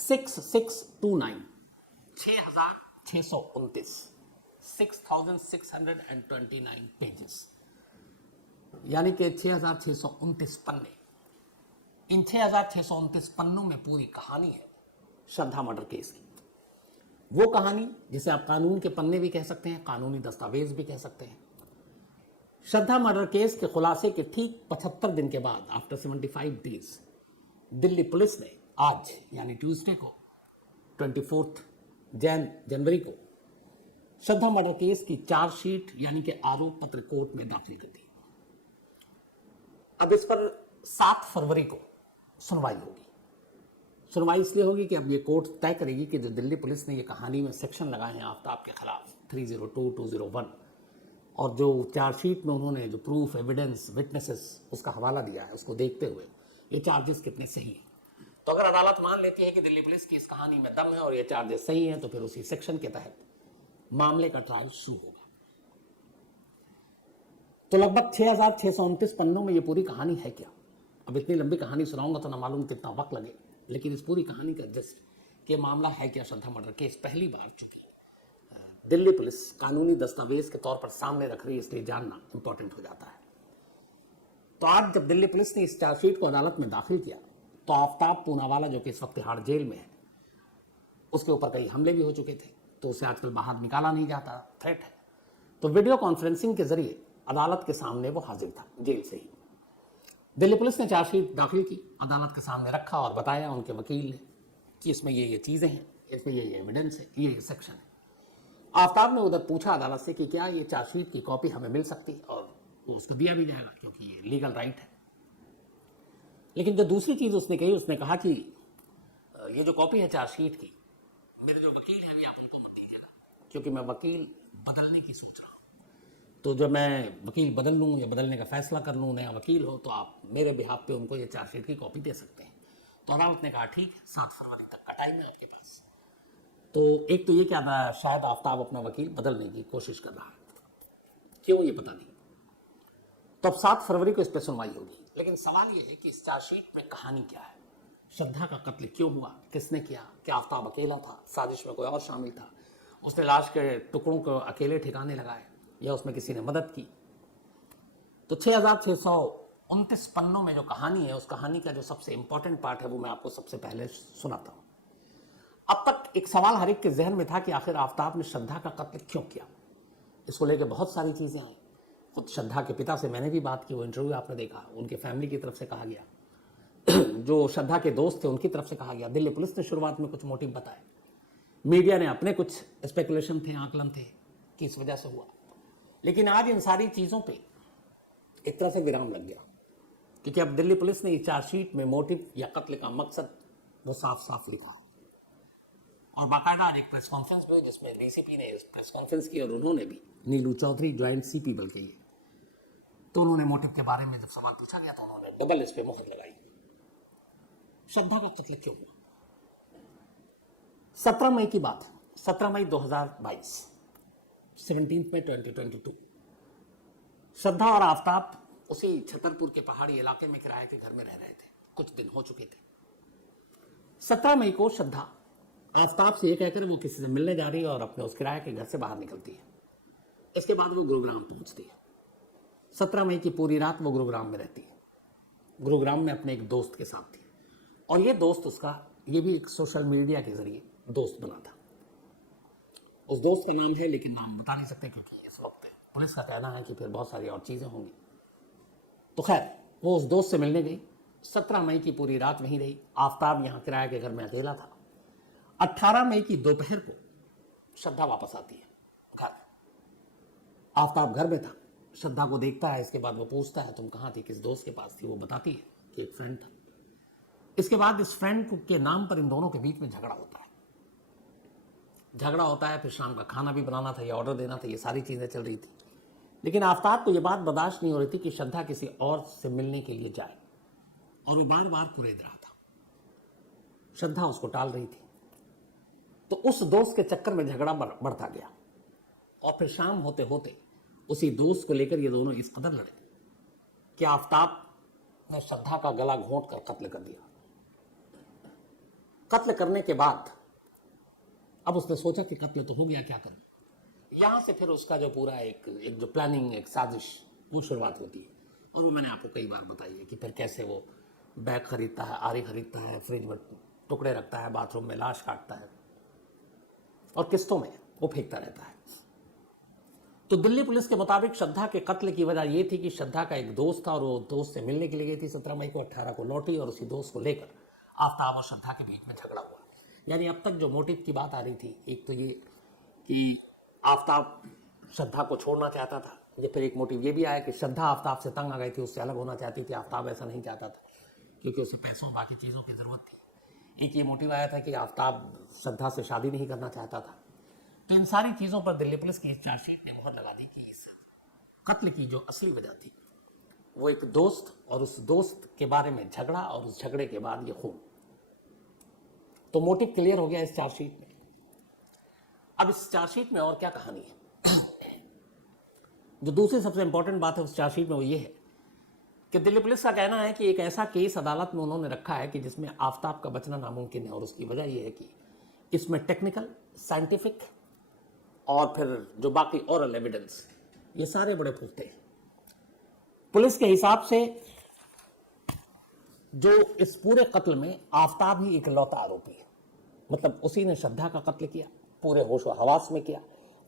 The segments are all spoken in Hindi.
6629 6629 6629 पेजेस, यानी कि 6629 पन्ने। इन 6629 पन्नों में पूरी कहानी है श्रद्धा मर्डर केस की। वो कहानी जिसे आप कानून के पन्ने भी कह सकते हैं, कानूनी दस्तावेज भी कह सकते हैं। श्रद्धा मर्डर केस के खुलासे के ठीक 75 दिन के बाद, आफ्टर 75 डेज, दिल्ली पुलिस ने आज यानी ट्यूसडे को 24 जनवरी को श्रद्धा मर्डर केस की चार्जशीट यानी कि आरोप पत्र कोर्ट में दाखिल कर दी। अब इस पर 7 फरवरी को सुनवाई होगी। सुनवाई इसलिए होगी कि अब ये कोर्ट तय करेगी कि जो दिल्ली पुलिस ने ये कहानी में सेक्शन लगाए हैं आफ्ताब के खिलाफ 302, 201, और जो चार्जशीट में उन्होंने जो प्रूफ, एविडेंस, विटनेसेस उसका हवाला दिया है, उसको देखते हुए ये चार्जेस कितने सही हैं। तो अगर अदालत मान लेती है कि दिल्ली पुलिस की इस कहानी में दम है और ये चार्जेस सही हैं, तो फिर उसी सेक्शन के तहत मामले का ट्रायल शुरू होगा। तो लगभग 6629 पन्नों में ये पूरी कहानी है क्या? अब इतनी लंबी कहानी सुनाऊंगा तो ना मालूम कितना वक्त लगे, लेकिन इस पूरी कहानी का जस्ट कि मामला है क्या श्रद्धा मर्डर केस पहली बार चुकी दिल्ली पुलिस कानूनी दस्तावेज के तौर पर सामने रख रही है, इसलिए जानना इंपॉर्टेंट हो जाता है। तो आज जब दिल्ली पुलिस ने इस चार्जशीट को अदालत में दाखिल किया तो आफ्ताब पूनावाला, जो कि इस वक्त तिहाड़ जेल में है, उसके ऊपर कई हमले भी हो चुके थे, तो उसे आजकल बाहर निकाला नहीं जाता, थ्रेट है। तो वीडियो कॉन्फ्रेंसिंग के जरिए अदालत के सामने वो हाजिर था जेल से ही। दिल्ली पुलिस ने चार्जशीट दाखिल की, अदालत के सामने रखा और बताया उनके वकील ने कि इसमें ये चीज़ें हैं, इसमें ये एविडेंस है, ये सेक्शन है। आफ्ताब ने उधर पूछा अदालत से कि क्या ये चार्जशीट की कॉपी हमें मिल सकती है, और वो उसको दिया भी जाएगा क्योंकि ये लीगल राइट है। लेकिन जो दूसरी चीज़ उसने कही, उसने कहा कि ये जो कॉपी है चार्जशीट की, मेरे जो वकील हैं भी आप उनको मत दीजिएगा, क्योंकि मैं वकील बदलने की सोच रहा हूँ। तो जब मैं वकील बदल लूँ या बदलने का फैसला कर लूँ, नया वकील हो, तो आप मेरे बिहाफ पे उनको ये चार्जशीट की कॉपी दे सकते हैं। तो अदालत ने कहा ठीक है, 7 फरवरी तक का टाइम है आपके पास। तो एक तो ये क्या था, शायद आफ्ताब अपना वकील बदलने की कोशिश कर रहा है, क्यों ये पता नहीं। तो अब 7 फरवरी को इस पर सुनवाई होगी। लेकिन सवाल ये है कि इस चार्जशीट में कहानी क्या है, श्रद्धा का कत्ल क्यों हुआ, किसने किया, क्या आफ्ताब अकेला था, साजिश में कोई और शामिल था, उसने लाश के टुकड़ों को अकेले ठिकाने लगाए या उसमें किसी ने मदद की। तो 6629 पन्नों में जो कहानी है, उस कहानी का जो सबसे इंपॉर्टेंट पार्ट है वो मैं आपको सबसे पहले सुनाता हूँ। अब तक एक सवाल हर एक के जहन में था कि आखिर आफ्ताब ने श्रद्धा का कत्ल क्यों किया। इसको लेकर बहुत सारी चीज़ें आई। खुद श्रद्धा के पिता से मैंने भी बात की, वो इंटरव्यू आपने देखा, उनके फैमिली की तरफ से कहा गया, जो श्रद्धा के दोस्त थे उनकी तरफ से कहा गया। दिल्ली पुलिस ने शुरुआत में कुछ मोटिव बताए, मीडिया ने अपने कुछ स्पेकुलेशन थे, आकलन थे कि इस वजह से हुआ। लेकिन आज इन सारी चीज़ों पे एक तरह से विराम लग गया, क्योंकि अब दिल्ली पुलिस ने इस चार्जशीट में मोटिव या कत्ल का मकसद वो साफ साफ लिखा। और बाकायदा आज एक प्रेस कॉन्फ्रेंस भी हुई जिसमें डीसीपी ने इस प्रेस कॉन्फ्रेंस की, और उन्होंने भी, नीलू चौधरी ज्वाइंट सीपी बल्कि ये, तो उन्होंने मोटिव के बारे में जब सवाल पूछा गया तो उन्होंने डबल इस पे मुहर लगाई। श्रद्धा का कत्ल क्यों हुआ? 17 मई की बात है, 17 मई 2022, 17 मई 2022। श्रद्धा और आफ्ताब उसी छतरपुर के पहाड़ी इलाके में किराए के घर में रह रहे थे, कुछ दिन हो चुके थे। 17 मई को श्रद्धा आफ्ताब से ये कहकर वो किसी से मिलने जा रही है और अपने उस किराए के घर से बाहर निकलती है। इसके बाद वो गुरुग्राम पहुंचती है। 17 मई की पूरी रात वो गुरुग्राम में रहती है। गुरुग्राम में अपने एक दोस्त के साथ थी, और ये दोस्त उसका, ये भी एक सोशल मीडिया के जरिए दोस्त बना था। उस दोस्त का नाम है, लेकिन नाम बता नहीं सकते क्योंकि इस वक्त पुलिस का कहना है कि फिर बहुत सारी और चीज़ें होंगी। तो खैर, वो उस दोस्त से मिलने गई। 17 मई की पूरी रात वहीं रही। आफ्ताब यहाँ किराए के घर में अकेला था। 18 मई की दोपहर को श्रद्धा वापस आती है घर। आफ्ताब घर में था, श्रद्धा को देखता है। इसके बाद वो पूछता है तुम कहाँ थी, किस दोस्त के पास थी। वो बताती है कि एक फ्रेंड था। इसके बाद इस फ्रेंड के नाम पर इन दोनों के बीच में झगड़ा होता है। फिर शाम का खाना भी बनाना था या ऑर्डर देना था, ये सारी चीज़ें चल रही थी। लेकिन आफ्ताब को ये बात बर्दाश्त नहीं हो रही थी कि श्रद्धा किसी और से मिलने के लिए जाए, और वो बार बार कुरेद रहा था। श्रद्धा उसको टाल रही थी। तो उस दोस्त के चक्कर में झगड़ा बढ़ता गया, और फिर शाम होते होते उसी दोस्त को लेकर ये दोनों इस कदर लड़े कि आफ्ताब ने श्रद्धा का गला घोंट कर कत्ल कर दिया। कत्ल करने के बाद अब उसने सोचा कि कत्ल तो हो गया, क्या करूं। यहां से फिर उसका जो पूरा एक जो प्लानिंग, एक साजिश, वो शुरुआत होती है। और वो मैंने आपको कई बार बताई है कि फिर कैसे वो बैग खरीदता है, आरी खरीदता है, फ्रिज में टुकड़े रखता है, बाथरूम में लाश काटता है और किस्तों में वो फेंकता रहता है। तो दिल्ली पुलिस के मुताबिक श्रद्धा के कत्ल की वजह यह थी कि श्रद्धा का एक दोस्त था और वो दोस्त से मिलने के लिए गई थी 17 मई को, 18 को लौटी और उसी दोस्त को लेकर आफ्ताब और श्रद्धा के बीच में झगड़ा हुआ। यानी अब तक जो मोटिव की बात आ रही थी, एक तो ये कि आफ्ताब श्रद्धा को छोड़ना चाहता था, ये फिर एक मोटिव ये भी आया कि श्रद्धा आफ्ताब से तंग आ गई थी, उससे अलग होना चाहती थी। आफ्ताब ऐसा नहीं चाहता था क्योंकि उसे पैसों बाकी चीज़ों की ज़रूरत थी। एक ये मोटिव आया था कि आफ्ताब श्रद्धा से शादी नहीं करना चाहता था। तो इन सारी चीज़ों पर दिल्ली पुलिस की इस चार्जशीट ने मोहर लगा दी कि इस कत्ल की जो असली वजह थी वो एक दोस्त और उस दोस्त के बारे में झगड़ा और उस झगड़े के बाद ये खून। तो मोटिव क्लियर हो गया इस चार्जशीट में। अब इस चार्जशीट में और क्या कहानी है? जो दूसरी सबसे इंपॉर्टेंट बात है उस चार्जशीट में वो ये है कि दिल्ली पुलिस का कहना है कि एक ऐसा केस अदालत में उन्होंने रखा है कि जिसमें आफ्ताब का बचना नामुमकिन है। और उसकी वजह यह है कि इसमें टेक्निकल, साइंटिफिक और फिर जो बाकी ओरल एविडेंस, ये सारे बड़े पुख्ते हैं। पुलिस के हिसाब से जो इस पूरे कत्ल में आफ्ताब ही इकलौता आरोपी है। मतलब उसी ने श्रद्धा का कत्ल किया, पूरे होश व हवास में किया,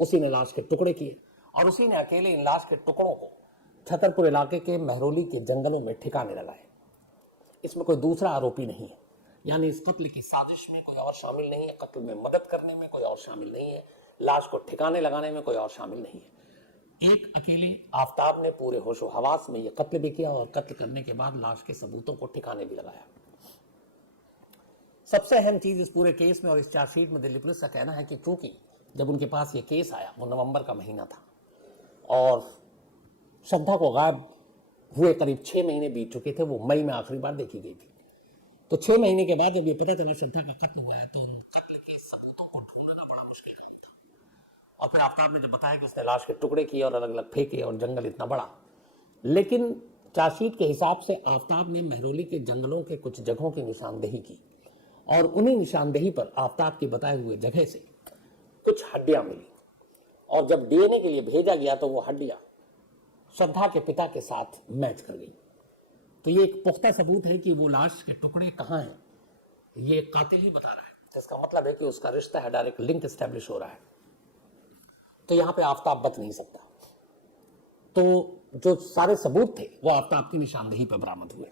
उसी ने लाश के टुकड़े किए और उसी ने अकेले इन लाश के टुकड़ों को छतरपुर इलाके के महरौली के जंगलों में ठिकाने लगाए। इसमें कोई दूसरा आरोपी नहीं है। यानी इस कत्ल की साजिश में कोई और शामिल नहीं है, कत्ल में मदद करने में कोई और शामिल नहीं है, लाश को ठिकाने लगाने में कोई और शामिल नहीं है। एक अकेले आफ्ताब ने पूरे होशो हवास में यह कत्ल भी किया और कत्ल करने के बाद लाश के सबूतों को ठिकाने भी लगाया। सबसे अहम चीज इस पूरे केस में और इस चार्जशीट में दिल्ली पुलिस का कहना है कि चूंकि जब उनके पास ये केस आया वो नवंबर का महीना था और श्रद्धा को गायब हुए करीब 6 महीने बीत चुके थे, वो मई में आखिरी बार देखी गई थी। तो 6 महीने के बाद जब ये पता चला श्रद्धा का कत्ल हुआ है तो उन कत्ल के सबूतों को ढूंढना बड़ा मुश्किल था। और फिर आफ्ताब ने जब बताया कि उसने लाश के टुकड़े किए और अलग अलग फेंके और जंगल इतना बड़ा, लेकिन चार्जशीट के हिसाब से आफ्ताब ने महरौली के जंगलों के कुछ जगहों की निशानदेही की और उन्हीं निशानदेही पर आफ्ताब के बताए हुए जगह से कुछ हड्डियां मिली और जब डीएनए के लिए भेजा गया तो वो हड्डियां श्रद्धा के पिता के साथ मैच कर गई। तो ये एक पुख्ता सबूत है कि वो लाश के टुकड़े कहाँ हैं, ये कातिल ही बता रहा है। इसका मतलब है कि उसका रिश्ता है, डायरेक्ट लिंक एस्टेब्लिश हो रहा है। तो यहां पे आफ्ताब बच नहीं सकता। तो जो सारे सबूत थे वो आफ्ताब की निशानदेही पर बरामद हुए।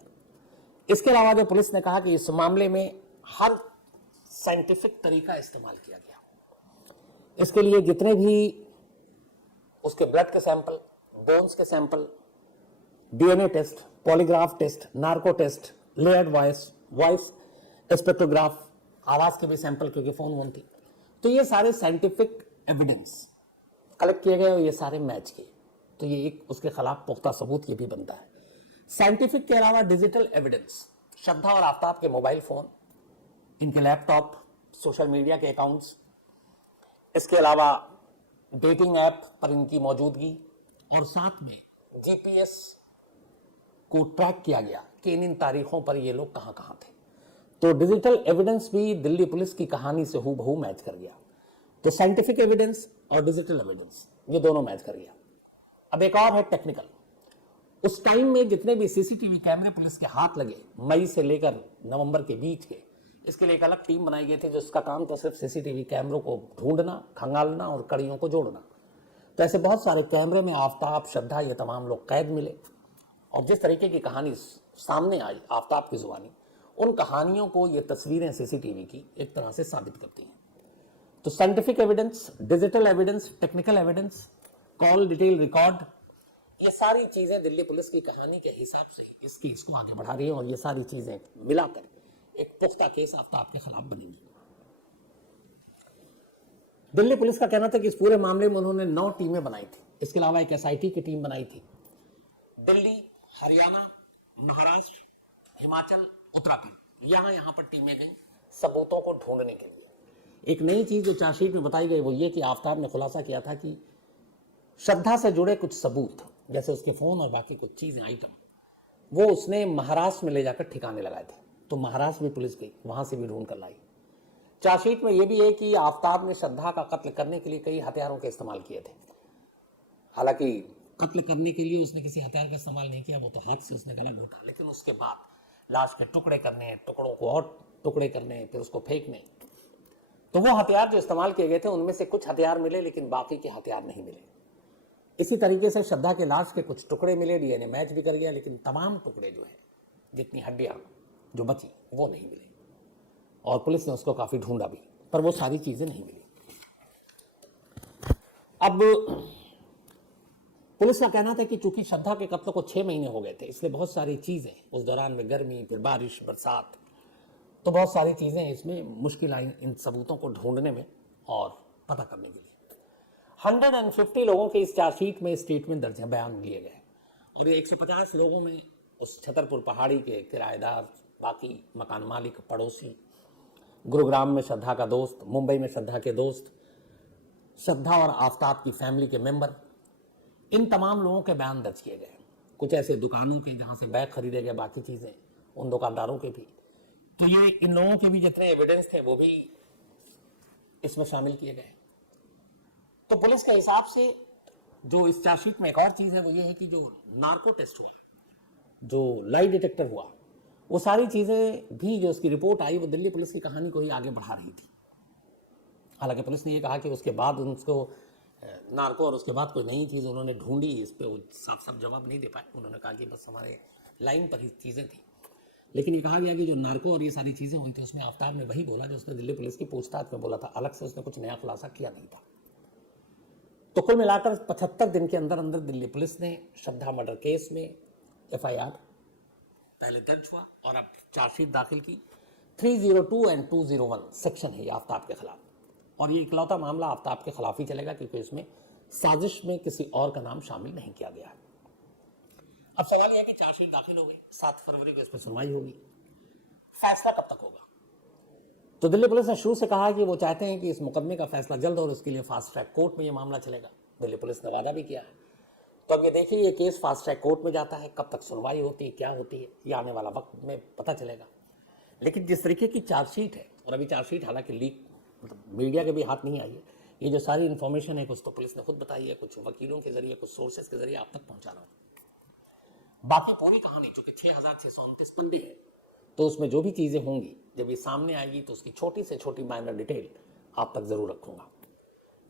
इसके अलावा जो पुलिस ने कहा कि इस मामले में हर साइंटिफिक तरीका इस्तेमाल किया गया। इसके लिए जितने भी उसके ब्लड के सैंपल, बोन्स के sample, DNA test, polygraph test, narco test, layered voice spectrograph, आवाज के भी सैंपल क्योंकि फोन वोन थी, तो ये सारे साइंटिफिक एविडेंस कलेक्ट किए गए और ये सारे मैच किए। तो ये एक उसके खिलाफ पुख्ता सबूत ये भी बनता है। साइंटिफिक के अलावा डिजिटल एविडेंस, श्रद्धा और आफ्ताब के मोबाइल फोन, इनके लैपटॉप, सोशल मीडिया के अकाउंट्स, इसके अलावा डेटिंग ऐप पर इनकी मौजूदगी और साथ में जीपीएस को ट्रैक किया गया कि इन तारीखों पर ये लोग कहां कहां थे। तो डिजिटल एविडेंस भी दिल्ली पुलिस की कहानी से हूबहू मैच कर गया। तो साइंटिफिक एविडेंस और डिजिटल एविडेंस ये दोनों मैच कर गया। अब एक और है टेक्निकल। उस टाइम में जितने भी सीसीटीवी कैमरे पुलिस के हाथ लगे मई से लेकर नवंबर के बीच के, इसके लिए एक अलग टीम बनाई गई थी जिसका काम तो सिर्फ सीसीटीवी कैमरों को ढूंढना, खंगालना और कड़ियों को जोड़ना। तो ऐसे बहुत सारे कैमरे में आफ्ताब, श्रद्धा, ये तमाम लोग कैद मिले और जिस तरीके की कहानी सामने आई आफ्ताब की जुबानी, उन कहानियों को ये तस्वीरें सीसीटीवी की एक तरह से साबित करती हैं। तो scientific evidence, digital evidence, technical evidence, call detail record, ये सारी चीजें दिल्ली पुलिस की कहानी के हिसाब से इस केस को आगे बढ़ा रही है और ये सारी चीजें मिलाकर एक पुख्ता केस आफ्ताब के खिलाफ बनेगी। दिल्ली पुलिस का कहना था कि इस पूरे मामले में उन्होंने 9 टीमें बनाई थी। इसके अलावा एक एसआईटी की टीम बनाई थी। दिल्ली, हरियाणा, महाराष्ट्र, हिमाचल, उत्तराखंड, यहां पर टीमें गई सबूतों को ढूंढने के लिए। एक नई चीज जो चार्जशीट में बताई गई वो ये कि आफ्ताब ने खुलासा किया था कि श्रद्धा से जुड़े कुछ सबूत, जैसे उसके फोन और बाकी कुछ चीजें, आइटम, वो उसने महाराष्ट्र में ले जाकर ठिकाने लगाए थे। तो महाराष्ट्र भी पुलिस गई, वहां से भी ढूंढ कर लाई। चार्जशीट में यह भी है कि आफताब ने श्रद्धा का कत्ल करने के लिए कई हथियारों के इस्तेमाल किए थे। हालांकि कत्ल करने के लिए उसने किसी हथियार का इस्तेमाल नहीं किया, वो तो हाथ से उसने गला घोटा, लेकिन उसके बाद लाश के टुकड़े करने, टुकड़ों को और टुकड़े करने, फिर उसको फेंकने, तो वो हथियार जो इस्तेमाल किए गए थे उनमें से कुछ हथियार मिले लेकिन बाकी के हथियार नहीं मिले। इसी तरीके से श्रद्धा के लाश के कुछ टुकड़े मिले, डीएनए मैच भी कर गया, लेकिन तमाम टुकड़े जो है, जितनी हड्डियां जो बची वो नहीं मिले, और पुलिस ने उसको काफी ढूंढा भी, पर वो सारी चीजें नहीं मिली। अब पुलिस का कहना था कि चूंकि श्रद्धा के कत्ल को 6 महीने हो गए थे, इसलिए बहुत सारी चीजें उस दौरान में, गर्मी, फिर बारिश, बरसात, तो बहुत सारी चीजें इसमें मुश्किल आई इन सबूतों को ढूंढने में और पता करने के लिए। 150 लोगों के इस चार्जशीट में स्टेटमेंट दर्ज है, बयान लिए गए, और ये 150 लोगों में उस छतरपुर पहाड़ी के किराएदार, बाकी मकान मालिक, पड़ोसी, गुरुग्राम में श्रद्धा का दोस्त, मुंबई में श्रद्धा के दोस्त, श्रद्धा और आफताब की फैमिली के मेंबर, इन तमाम लोगों के बयान दर्ज किए गए। कुछ ऐसे दुकानों के जहां से बैग खरीदे गए, बाकी चीजें, उन दुकानदारों के भी, तो ये इन लोगों के भी जितने एविडेंस थे वो भी इसमें शामिल किए गए। तो पुलिस के हिसाब से जो इस चार्जशीट में एक और चीज है वो ये है कि जो नार्को टेस्ट हुआ, जो लाई डिटेक्टर हुआ, वो सारी चीजें भी जो उसकी रिपोर्ट आई वो दिल्ली पुलिस की कहानी को ही आगे बढ़ा रही थी। हालांकि पुलिस ने ये कहा कि उसके बाद उनको नार्को और उसके बाद कोई नई चीज उन्होंने ढूंढी, इस पर वो साफ साफ जवाब नहीं दे पाए। उन्होंने कहा कि बस हमारे लाइन पर ही चीजें थी, लेकिन ये कहा गया कि जो नार्को और ये सारी चीजें हुई थी उसमें आफताब ने वही बोला जो उसने दिल्ली पुलिस की पूछताछ में बोला था, अलग से उसने कुछ नया खुलासा किया नहीं था। तो कुल मिलाकर 75 दिन के अंदर अंदर दिल्ली पुलिस ने श्रद्धा मर्डर केस में FIR पहले दर्ज हुआ और अब चार्जशीट दाखिल की। 302 और 201 सेक्शन है आफताब के खिलाफ, और ये इकलौता मामला आफताब के खिलाफ ही चलेगा क्योंकि इसमें साजिश में किसी और का नाम शामिल नहीं किया गया है। अब सवाल यह है कि चार्जशीट दाखिल हो गई, 7 फरवरी को इस पर सुनवाई होगी, फैसला कब तक होगा? तो दिल्ली पुलिस ने शुरू से कहा कि वो चाहते हैं कि इस मुकदमे का फैसला जल्द, और उसके लिए फास्ट ट्रैक कोर्ट में ये मामला चलेगा। दिल्ली पुलिस ने वादा भी किया है। तो अब ये देखिए, ये केस फास्ट ट्रैक कोर्ट में जाता है, कब तक सुनवाई होती है, क्या होती है, ये आने वाला वक्त में पता चलेगा। लेकिन जिस तरीके की चार्जशीट है, और अभी चार्जशीट हालांकि लीक, मतलब मीडिया के भी हाथ नहीं आई है, ये जो सारी इन्फॉर्मेशन है कुछ तो पुलिस ने खुद बताई है, कुछ वकीलों के जरिए, कुछ सोर्सेस के जरिए आप तक पहुंचा रहा हूं। बाकी पूरी कहानी चूंकि 6629 पन्ने है, तो उसमें जो भी चीजें होंगी जब ये सामने आएगी तो उसकी छोटी से छोटी माइनर डिटेल आप तक जरूर रखूंगा।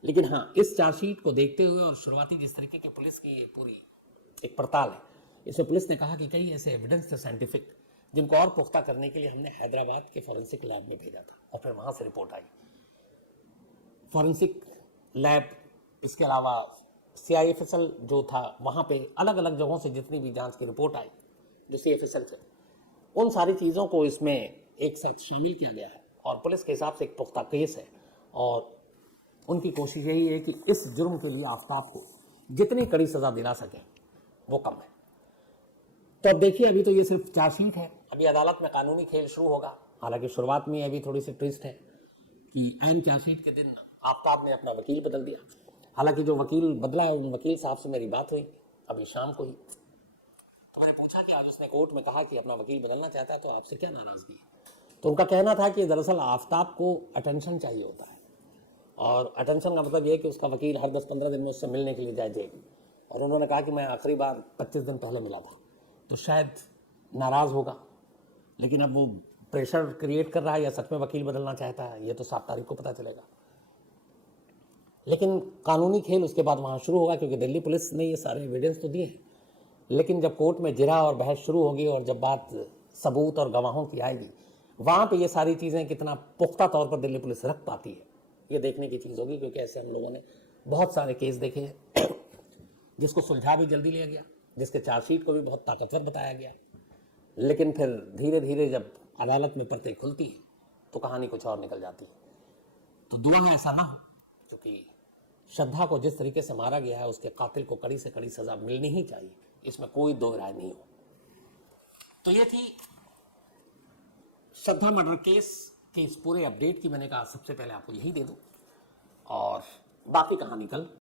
लेकिन हाँ, इस चार्जशीट को देखते हुए और शुरुआती जिस तरीके की पुलिस की ये पूरी एक पड़ताल है, इसमें पुलिस ने कहा कि कई ऐसे एविडेंस थे साइंटिफिक, जिनको और पुख्ता करने के लिए हमने हैदराबाद के फॉरेंसिक लैब में भेजा था, और फिर वहां से रिपोर्ट आई। फॉरेंसिक लैब, इसके अलावा CIFSL जो था, वहां पे अलग अलग जगहों से जितनी भी जांच की रिपोर्ट आई जो CFSL से, उन सारी चीज़ों को इसमें एक साथ शामिल किया गया है, और पुलिस के हिसाब से एक पुख्ता केस है, और उनकी कोशिश यही है कि इस जुर्म के लिए आफताब को जितनी कड़ी सजा दिला सकें वो कम है। तो अब देखिए, अभी तो ये सिर्फ चार्जशीट है, अभी अदालत में कानूनी खेल शुरू होगा। हालांकि शुरुआत में अभी थोड़ी सी ट्विस्ट है कि ऐन चार्जशीट के दिन आफताब ने अपना वकील बदल दिया। हालांकि जो वकील बदला है, उन वकील साहब से मेरी बात हुई अभी शाम को ही, तो मैंने पूछा कि आज उसने कोर्ट में कहा कि अपना वकील बदलना चाहता है, तो आपसे क्या नाराजगी है? तो उनका कहना था कि दरअसल आफताब को अटेंशन चाहिए होता है, और अटेंशन का मतलब यह है कि उसका वकील हर 10-15 दिन में उससे मिलने के लिए जाए जेल। और उन्होंने कहा कि मैं आखिरी बार 25 दिन पहले मिला था, तो शायद नाराज होगा, लेकिन अब वो प्रेशर क्रिएट कर रहा है या सच में वकील बदलना चाहता है, ये तो 7 तारीख को पता चलेगा। लेकिन कानूनी खेल उसके बाद वहां शुरू होगा, क्योंकि दिल्ली पुलिस ने ये सारे एविडेंस तो दिए हैं, लेकिन जब कोर्ट में जिरा और बहस शुरू होगी और जब बात सबूत और गवाहों की आएगी, वहां पे ये सारी चीजें कितना पुख्ता तौर पर दिल्ली पुलिस रख पाती है, ये देखने की चीज होगी। क्योंकि ऐसे हम लोगों ने बहुत सारे केस देखे हैं जिसको सुलझा भी जल्दी लिया गया, जिसके चार्जशीट को भी बहुत ताकतवर बताया गया, लेकिन फिर धीरे धीरे जब अदालत में परतें खुलती हैं तो कहानी कुछ और निकल जाती है। तो दुआ है ऐसा ना हो, क्योंकि श्रद्धा को जिस तरीके से मारा गया है उसके कातिल को कड़ी से कड़ी सजा मिलनी ही चाहिए, इसमें कोई दो राय नहीं हो। तो ये थी श्रद्धा मर्डर केस के इस पूरे अपडेट की, मैंने कहा सबसे पहले आपको यही दे दूं, और बाकी कहानी कल